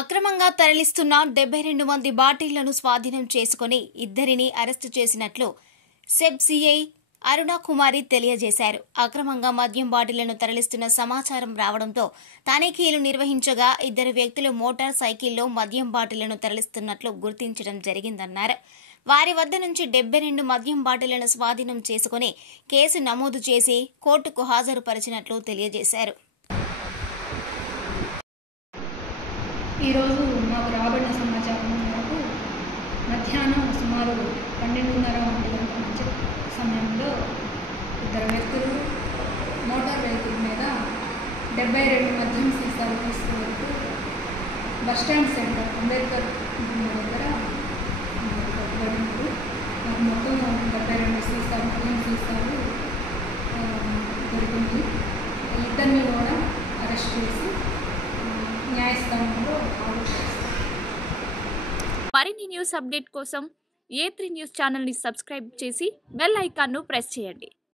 అక్రమంగా తరలిస్తున్న 72 మంది బాటిళ్లను స్వాధీనం చేసుకుని ఇద్దరిని అరెస్టు చేసినట్లు సెబ్ సిఐ అరుణకుమారి తెలియజేశారు. అక్రమంగా మద్యం బాటిళ్లను తరలిస్తున్న సమాచారం రావడంతో తనిఖీలు నిర్వహించగా ఇద్దరు వ్యక్తులు మోటార్ సైకిల్లో మద్యం బాటిళ్లను తరలిస్తున్నట్లు గుర్తించడం జరిగిందన్నారు. వారి వద్ద నుంచి 72 మద్యం బాటిళ్లను స్వాధీనం చేసుకుని కేసు నమోదు చేసి కోర్టుకు హాజరుపరిచినట్లు తెలియజేశారు. ఈరోజు మాకు రాబడిన సమాచారం మేరకు మధ్యాహ్నం సుమారు 12:30 గంటల మధ్య సమయంలో ఇద్దరు వ్యక్తులు మోటార్ వెహికల్ మీద 72 మద్యం సీసాలు తీసుకువెళ్తూ బస్టాండ్ సెంటర్ అంబేద్కర్ దగ్గర పట్టుబడినారు. మాకు మొత్తం 72 సీసాలు మద్యం సీసాలు దొరికింది. ఇద్దరిని కూడా అరెస్ట్ చేసి న్యాయస్థానంలో మరిన్ని న్యూస్ అప్డేట్ కోసం A3 న్యూస్ ఛానల్ని సబ్స్క్రైబ్ చేసి బెల్ ఐకాన్ను ప్రెస్ చేయండి.